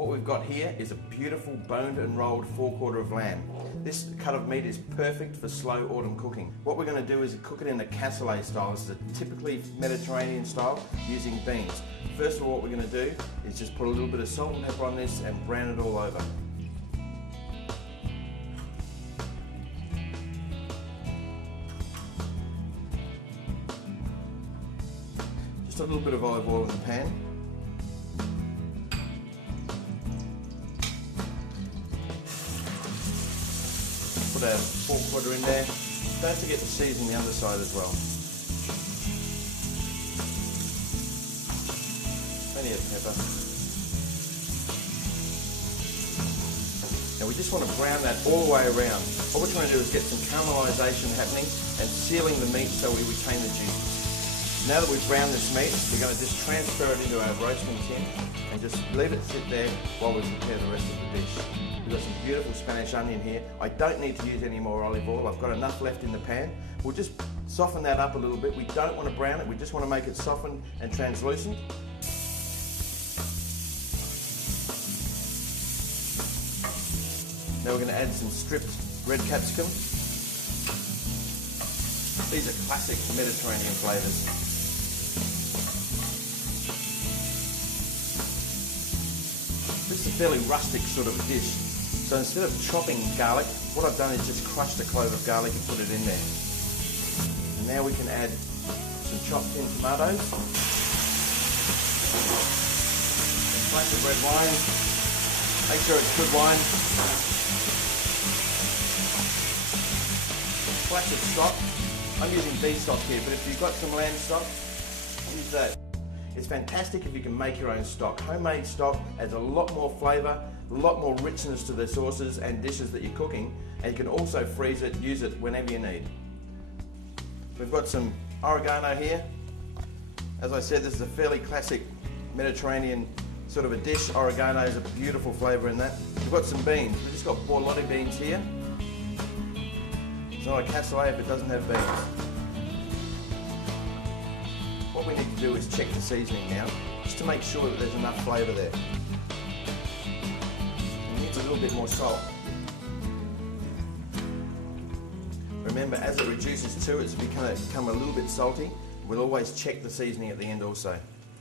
What we've got here is a beautiful boned and rolled forequarter of lamb. This cut of meat is perfect for slow autumn cooking. What we're going to do is cook it in the cassoulet style. This is a typically Mediterranean style using beans. First of all, what we're going to do is just put a little bit of salt and pepper on this and brown it all over. Just a little bit of olive oil in the pan. Put our forequarter in there. Don't forget to season the underside as well. Plenty of pepper. Now we just want to brown that all the way around. What we're trying to do is get some caramelisation happening and sealing the meat so we retain the juice. Now that we've browned this meat, we're going to just transfer it into our roasting tin and just leave it sit there while we prepare the rest of the dish. We've got some beautiful Spanish onion here. I don't need to use any more olive oil. I've got enough left in the pan. We'll just soften that up a little bit. We don't want to brown it. We just want to make it soften and translucent. Now we're going to add some stripped red capsicum. These are classic Mediterranean flavours. This is a fairly rustic sort of a dish. So instead of chopping garlic, what I've done is just crushed a clove of garlic and put it in there. And now we can add some chopped tin tomatoes. A splash of red wine. Make sure it's good wine. A splash of stock. I'm using beef stock here, but if you've got some lamb stock, use that. It's fantastic if you can make your own stock. Homemade stock adds a lot more flavour, a lot more richness to the sauces and dishes that you're cooking, and you can also freeze it, use it whenever you need. We've got some oregano here. As I said, this is a fairly classic Mediterranean sort of a dish. Oregano is a beautiful flavour in that. We've got some beans. We've just got borlotti beans here. It's not a cassoulet if it doesn't have beans. What we need to do is check the seasoning now, just to make sure that there's enough flavour there. It needs a little bit more salt. Remember, as it reduces too, it's become a little bit salty. We'll always check the seasoning at the end also.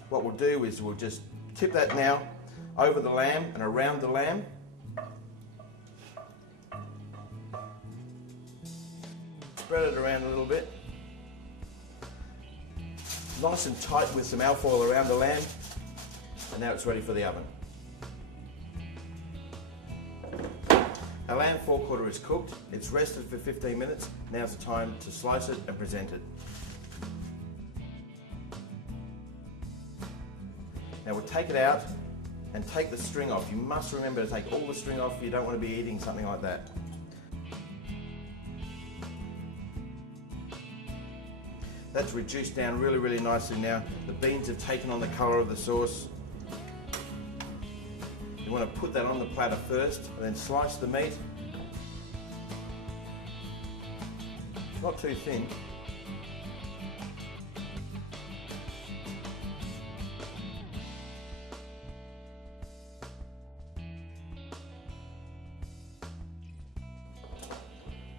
What we'll do is we'll just tip that now over the lamb and around the lamb. Spread it around a little bit. Nice and tight with some alfoil around the lamb, and now it's ready for the oven. Our lamb forequarter is cooked, it's rested for 15 minutes, now's the time to slice it and present it. Now we'll take it out and take the string off. You must remember to take all the string off, you don't want to be eating something like that. That's reduced down really, really nicely now. The beans have taken on the colour of the sauce. You want to put that on the platter first and then slice the meat. Not too thin.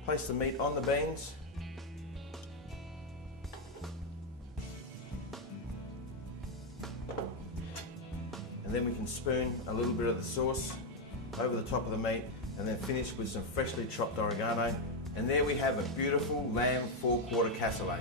Place the meat on the beans. And then we can spoon a little bit of the sauce over the top of the meat and then finish with some freshly chopped oregano. And there we have a beautiful lamb forequarter cassoulet.